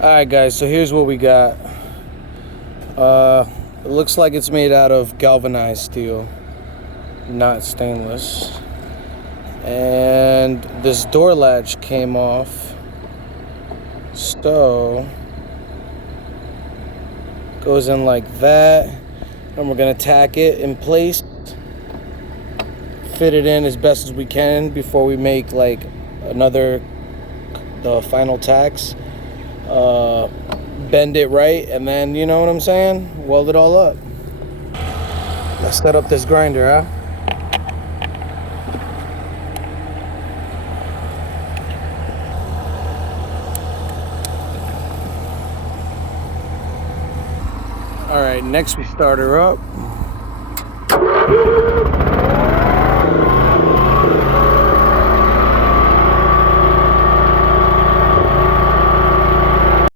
Alright guys, so here's what we got. It looks like it's made out of galvanized steel, not stainless. And this door latch came off, so goes in like that, and we're gonna tack it in place, fit it in as best as we can before we make like the final tacks. Bend it right, and then, you know what I'm saying, weld it all up. Let's set up this grinder, huh? All right, next we start her up.